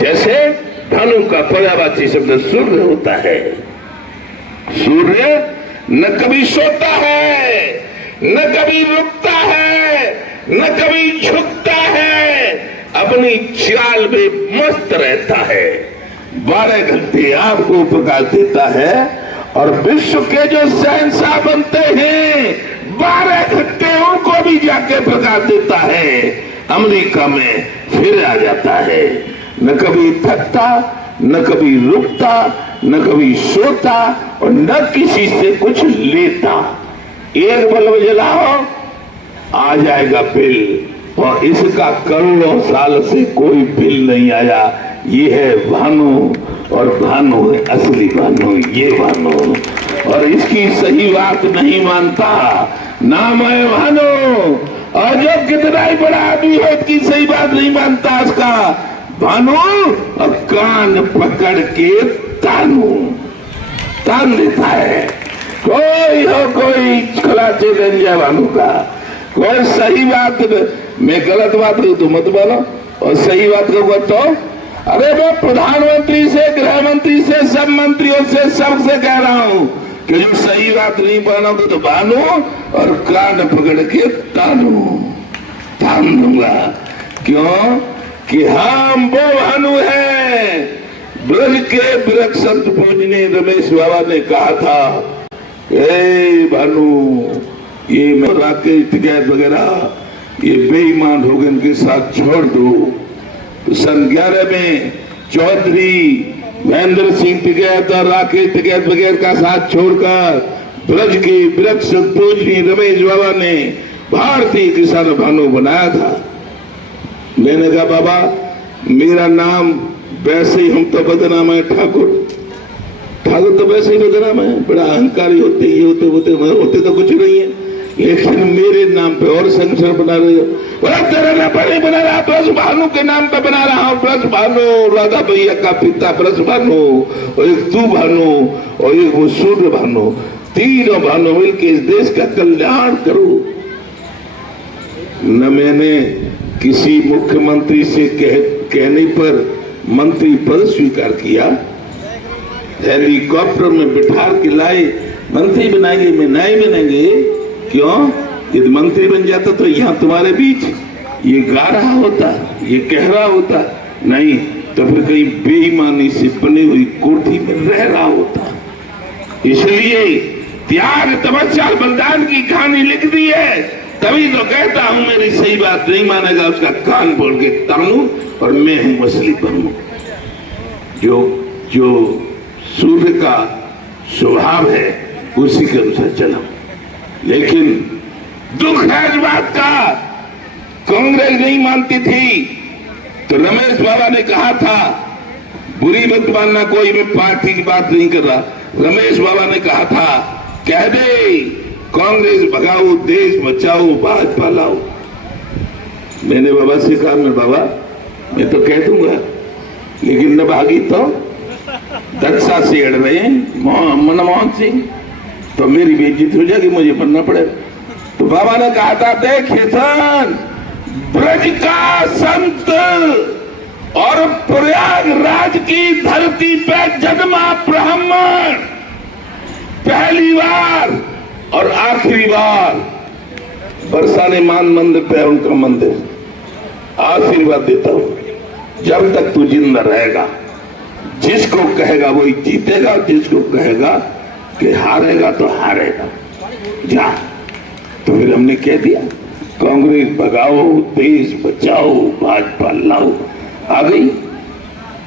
जैसे भानु का पर्यायवाची शब्द सूर्य होता है। सूर्य न कभी सोता है, न कभी रुकता है, न कभी झुकता है, अपनी चाल में मस्त रहता है। 12 घंटे आपको प्रकाश देता है और विश्व के जो शहंशाह बनते हैं 12 घंटे उनको भी जाके प्रकाश देता है। अमेरिका में फिर आ जाता है, न कभी थकता, न कभी रुकता, न कभी सोता और न किसी से कुछ लेता। एक बल्ब जलाओ आ जाएगा बिल, और इसका करोड़ों साल से कोई बिल नहीं आया। ये है भानु, और भानु है असली भानु, ये भानु। और इसकी सही बात नहीं मानता, नाम है भानु। और जब कितना ही बड़ा आदमी है इसकी सही बात नहीं मानता, उसका भानु और कान पकड़ के तान देता है। कोई हो कोई खला चैलेंज है भानु का, कोई सही बात मैं गलत बात कहूं तो मत बोलो, और सही बात कहूंगा तो अरे मैं प्रधानमंत्री से, गृह मंत्री से, सब मंत्रियों से, सबसे कह रहा हूं कि जो सही बात नहीं मानोगे तो बानो और कान पकड़ के तान दूंगा। क्यों कि हम वो भानु है। ब्रज के वृक्ष संत पूजने रमेश बाबा ने कहा था, ए भानु ये राकेश टिकैत वगैरह ये बेईमान हो गए, इनके साथ छोड़ दो। तो सन 11 में चौधरी महेंद्र सिंह टिकैत और राकेश टिकैत वगैरह का साथ छोड़कर ब्रज के वृक्ष पूजनी रमेश बाबा ने भारतीय किसान भानु बनाया था। मैंने कहा बाबा मेरा नाम वैसे ही हम तो बदनाम है, ठाकुर तो वैसे ही बदनाम है, बड़ा अहंकारी होते ये होते तो कुछ नहीं है, लेकिन मेरे नाम पे और संगठन बना रहे हो। तेरा नाम पर नहीं बना रहा, ब्रज भानु के नाम पे बना रहा हूं। ब्रज भानु राधा भैया का पिता ब्रज भानु, और एक तू भानु, और एक वो सूर्य भानु, तीनों भानु मिलकर इस देश का कल्याण करो। न मैंने किसी मुख्यमंत्री से कहने पर मंत्री पद स्वीकार किया, हेलीकॉप्टर में बिठा के लाए मंत्री बनाएंगे, में नहीं बनेंगे। क्यों? यदि मंत्री बन जाता तो यहाँ तुम्हारे बीच ये गा रहा होता, ये कह रहा होता, नहीं तो फिर कहीं बेईमानी से बनी हुई कोठी में रह रहा होता। इसलिए त्याग तपस्या बलिदान की कहानी लिख दी है, तभी तो कहता हूं मेरी सही बात नहीं मानेगा उसका कान बोल के तानू, और मैं हूं असली भानु। जो सूर्य का स्वभाव है उसी के अनुसार चला। लेकिन दुख है इस बात का, कांग्रेस नहीं मानती थी तो रमेश बाबा ने कहा था, बुरी मत मानना कोई, मैं पार्टी की बात नहीं कर रहा, रमेश बाबा ने कहा था कह दे कांग्रेस भगाओ, देश बचाओ, भाजपा लाओ। मैंने बाबा से कहा, मैं बाबा मैं तो कह दूंगा, लेकिन न भागी तो दक्षा से अड़ रहे हैं मनमोहन सिंह, तो मेरी बेइज्जती हो जाएगी, मुझे बनना पड़ेगा। तो बाबा ने कहा था, देख किसान ब्रज का संत और प्रयागराज की धरती पे जन्मा ब्राह्मण, पहली बार और आखिरी बार बरसाने मान मंदिर पे उनका मंदिर, आशीर्वाद देता हूं जब तक तू जिंदा रहेगा, जिसको कहेगा वही जीतेगा, जिसको कहेगा कि हारेगा तो हारेगा, जा। तो फिर हमने कह दिया कांग्रेस भगाओ, देश बचाओ, भाजपा लाओ, आ गई।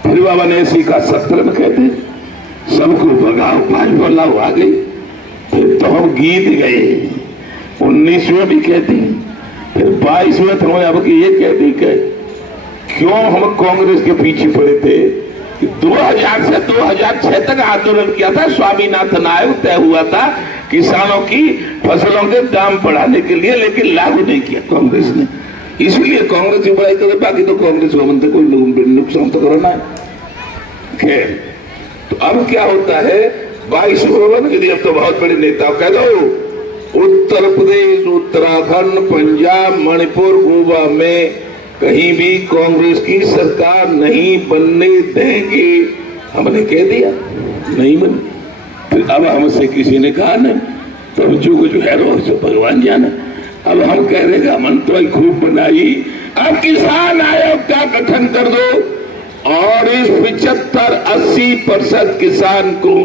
फिर बाबा ने ऐसी का 17 में कहते सबको भगाओ, भाजपा लाओ, आ गई। फिर तो हम गीत गए, 19वें भी कहती, फिर 22वें तो अब ये कहती कि क्यों हम कांग्रेस के पीछे पड़े थे। 2000 से 2006 तक आंदोलन किया था, स्वामीनाथन आयोग तय हुआ था किसानों की फसलों के दाम बढ़ाने के लिए, लेकिन लागू नहीं किया कांग्रेस ने। इसलिए कांग्रेस की बड़ाई करे, बाकी तो कांग्रेस को बनते कोई नुकसान तो करना है। खैर, तो अब क्या होता है 22 के लिए, अब तो बहुत बड़े नेता कह दो, उत्तर प्रदेश, उत्तराखंड, पंजाब, मणिपुर, गोवा में कहीं भी कांग्रेस की सरकार नहीं बनने देंगे। हमने कह दिया नहीं बने, फिर अब हमसे किसी ने कहा नहीं, तो अब जो कुछ है रो सो भगवान जाने। अब हम कह रहे हैं मन तो खूब बनाई, अब किसान आयोग का गठन कर दो और इस 75-80% किसान को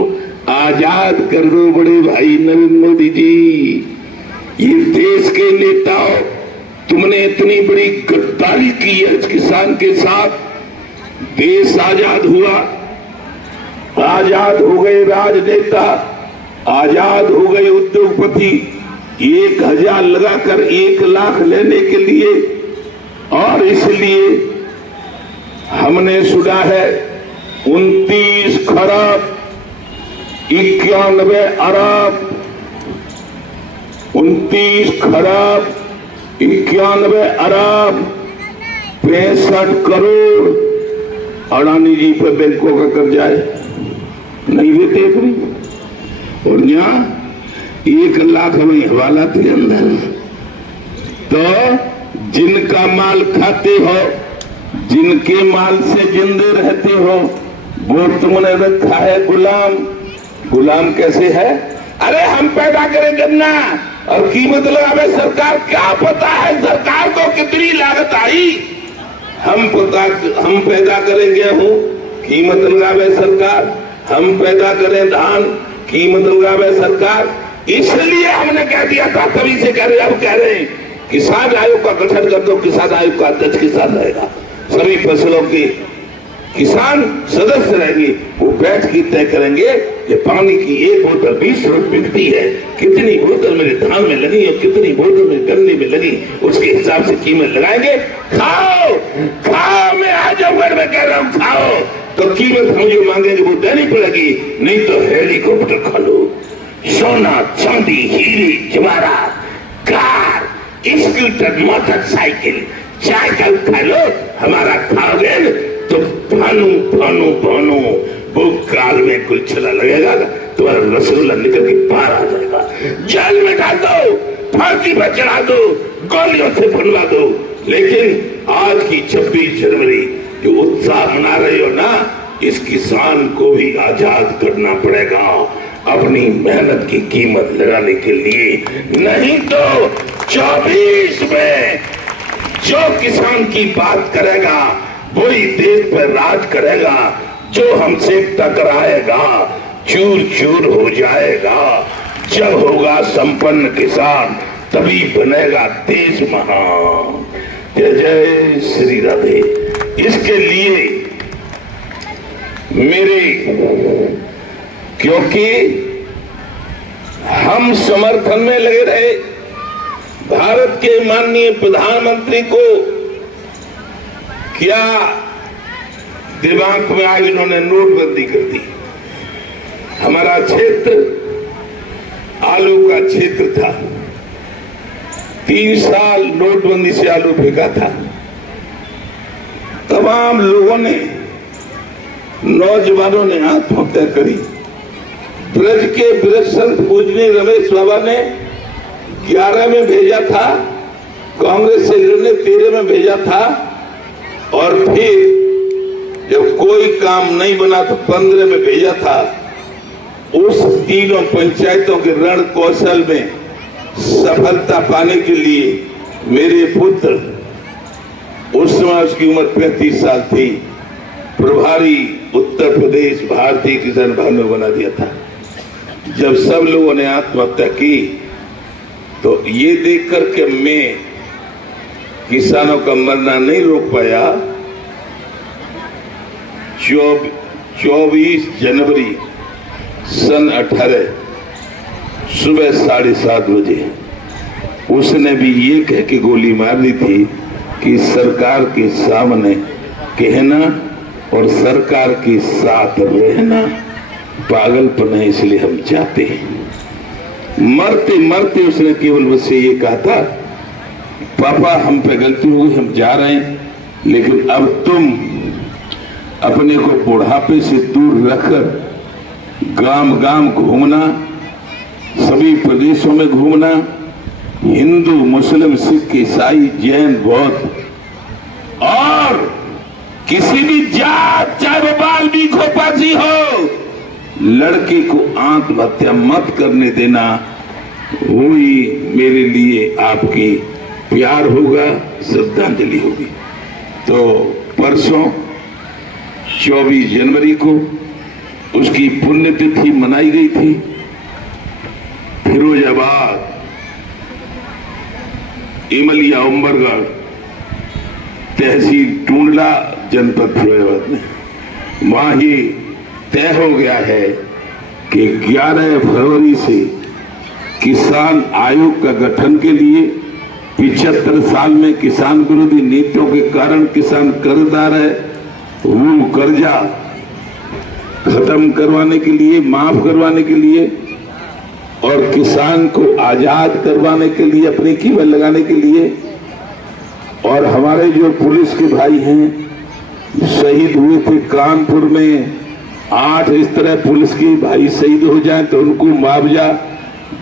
आजाद कर दो। बड़े भाई नरेंद्र मोदी जी, ये देश के नेताओं, तुमने इतनी बड़ी गद्दारी की है किसान के साथ। देश आजाद हुआ, आजाद हो गए राजनेता, आजाद हो गए उद्योगपति, 1000 लगाकर 1 लाख लेने के लिए। और इसलिए हमने सुना है 29 खरब 91 अरब 29 खरब 91 अरब 65 करोड़ अडानी जी पर बैंकों का कर्जा है, नहीं देते अपनी। और यहाँ 1 लाख हमें हवाला के अंदर। तो जिनका माल खाते हो, जिनके माल से जिंदे रहते हो, वो तुमने रखा है गुलाम। गुलाम कैसे है? अरे हम पैदा करें गन्ना और कीमत लगावे सरकार। क्या पता है सरकार को कितनी लागत आई? हम पैदा करें गेहूं, कीमत लगावे सरकार। हम पैदा करें धान, कीमत लगावे सरकार। इसलिए हमने कह दिया था, तभी से कह रहे, अब कह रहे हैं किसान आयोग का गठन कर दो। किसान आयोग का अध्यक्ष किसान रहेगा, सभी फसलों के किसान सदस्य रहेंगे। वो बैठ के तय करेंगे कि पानी की 1 बोतल 20 रुपए बिकती है, कितनी बोतल मेरे धान में लगी और कितनी बोतल मेरे गन्ने में लगी, उसके हिसाब से कीमत लगाएंगे। खाओ खाओ, मैं आजमगढ़ में कह रहा हूँ खाओ, तो कीमत हम जो मांगेंगे वो देनी पड़ेगी, नहीं तो हेलीकॉप्टर खा लो, सोना चांदी हीरे जवाहरात, कार, स्कूटर, मोटरसाइकिल, साइकिल खा लो। हमारा खाओगे तो भानु भानु भानु वो काल में कुछ छला लगेगा, तुम्हारा रसगुल्ला निकल के बाहर आ जाएगा। जेल में डाल दो, फांसी पर चढ़ा दो, गोलियों से बनवा दो। लेकिन आज की 26 जनवरी जो उत्साह मना रहे हो ना, इस किसान को भी आजाद करना पड़ेगा अपनी मेहनत की कीमत लगाने के लिए। नहीं तो 24 में जो किसान की बात करेगा वही देश पर राज करेगा। जो हमसे टकराएगा चूर चूर हो जाएगा। जब होगा संपन्न किसान तभी बनेगा देश महान। जय जय श्री राधे। इसके लिए मेरे, क्योंकि हम समर्थन में लगे रहे, भारत के माननीय प्रधानमंत्री को क्या दिमाग में आज इन्होंने नोटबंदी कर दी। हमारा क्षेत्र आलू का क्षेत्र था, 3 साल नोटबंदी से आलू फेंका था। तमाम लोगों ने, नौजवानों ने आत्महत्या करी। ब्रज के ब्रज संत पूजनीय रमेश बाबा ने 11 में भेजा था, कांग्रेस से ने 13 में भेजा था, और फिर जब कोई काम नहीं बना तो 15 में भेजा था। उस तीनों पंचायतों के रण कौशल में सफलता पाने के लिए मेरे पुत्र, उस समय उसकी उम्र 35 साल थी, प्रभारी उत्तर प्रदेश भारतीय किसान भवन में बना दिया था। जब सब लोगों ने आत्महत्या की तो ये देख कर के मैं किसानों का मरना नहीं रोक पाया। 24 जनवरी सन 18 सुबह 7:30 बजे उसने भी ये कह के गोली मार दी थी कि सरकार के सामने कहना और सरकार के साथ रहना पागलपन है, इसलिए हम चाहते हैं। मरते मरते उसने केवल मुझसे ये कहा था, पापा हम पे गलती हो गई, हम जा रहे हैं, लेकिन अब तुम अपने को बुढ़ापे से दूर रखकर गांव गांव घूमना, सभी प्रदेशों में घूमना, हिंदू मुस्लिम सिख ईसाई जैन बौद्ध और किसी भी जात, चाहे वो बाल्मीकि खोपासी हो, लड़के को आत्महत्या मत करने देना, वही मेरे लिए आपकी प्यार होगा, श्रद्धांजलि होगी। तो परसों 24 जनवरी को उसकी पुण्यतिथि मनाई गई थी। फिरोजाबाद, इमलिया उमरगढ़, तहसील टूंडला, जनपद फिरोजाबाद में वहां ही तय हो गया है कि 11 फरवरी से किसान आयोग का गठन के लिए 75 साल में किसान विरोधी नीतियों के कारण किसान कर्जदार है, वो कर्जा खत्म करवाने के लिए, माफ करवाने के लिए और किसान को आजाद करवाने के लिए, अपनी कीमत लगाने के लिए, और हमारे जो पुलिस के भाई हैं शहीद हुए थे कानपुर में, 8 इस तरह पुलिस के भाई शहीद हो जाएं तो उनको मुआवजा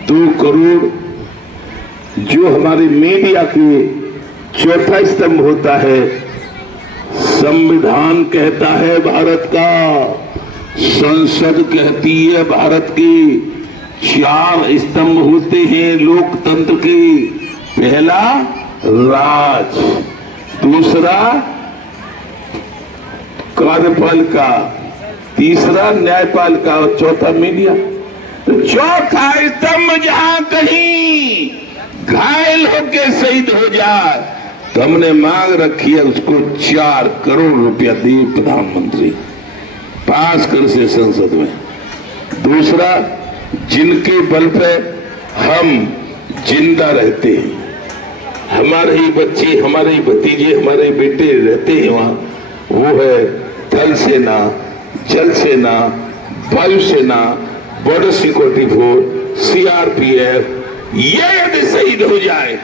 2 करोड़। जो हमारे मीडिया के चौथा स्तंभ होता है, संविधान कहता है भारत का, संसद कहती है भारत की, 4 स्तंभ होते हैं लोकतंत्र के। पहला राज, दूसरा कार्यपालिका, तीसरा न्यायपालिका और चौथा मीडिया। तो चौथा स्तंभ जहां कहीं घायल होकर शहीद हो जाए तो हमने मांग रखी है उसको 4 करोड़ रुपया दे प्रधानमंत्री, पास कर से संसद में। दूसरा, जिनके बल पे हम जिंदा रहते हैं, हमारे ही बच्चे, हमारे ही भतीजे, हमारे बेटे रहते हैं वहां, वो है थल सेना, जल सेना, वायु सेना, बॉर्डर सिक्योरिटी फोर्स, सीआरपीएफ। ये यदि शहीद हो जाए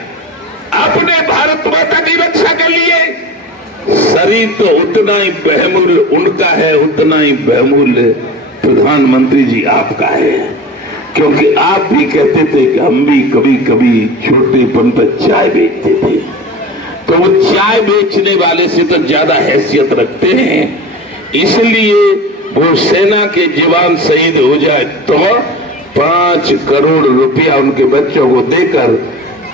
अपने भारत माता की रक्षा के लिए, शरीर तो उतना ही बहुमूल्य उनका है, उतना ही बहुमूल्य प्रधानमंत्री जी आपका है। क्योंकि आप भी कहते थे कि हम भी कभी कभी छोटेपन पर चाय बेचते थे, तो वो चाय बेचने वाले से तो ज्यादा हैसियत रखते हैं। इसलिए वो सेना के जवान शहीद हो जाए तो 5 करोड़ रुपया उनके बच्चों को देकर,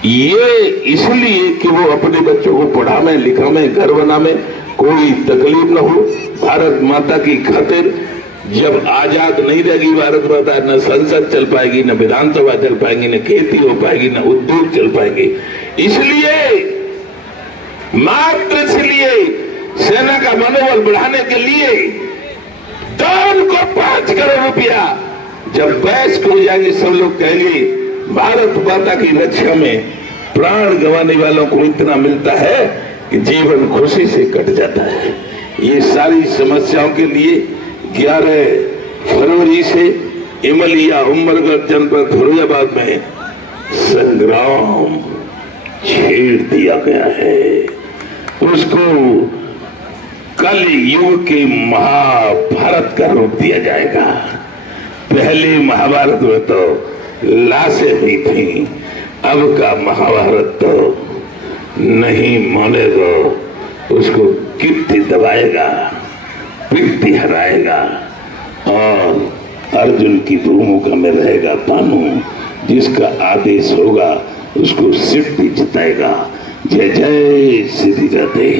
ये इसलिए कि वो अपने बच्चों को पढ़ावे, लिखावे, घर बनावे, कोई तकलीफ न हो। भारत माता की खातिर जब आजाद नहीं रहेगी भारत माता, न संसद चल पाएगी, न विधानसभा चल पाएंगी, न खेती हो पाएगी, न उद्योग चल पाएंगे। इसलिए, मात्र इसलिए सेना का मनोबल बढ़ाने के लिए दौड़ को 5 करोड़ रुपया जब बैच हो जाएंगे, सब लोग कहेंगे भारत माता की रक्षा में प्राण गंवाने वालों को इतना मिलता है कि जीवन खुशी से कट जाता है। ये सारी समस्याओं के लिए 11 फरवरी से इमलिया उमरगढ़ जनपद फिरोजाबाद में संग्राम छेड़ दिया गया है। उसको कल युग के महाभारत का रूप दिया जाएगा। पहले महाभारत में तो लाशें ही थी, अब का महाभारत तो नहीं मानेगा, उसको कीर्ति दबाएगा, पीर्ति हराएगा और अर्जुन की भूमिका में रहेगा पानु, जिसका आदेश होगा उसको सिद्धि जिताएगा। जय जय श्री राधे।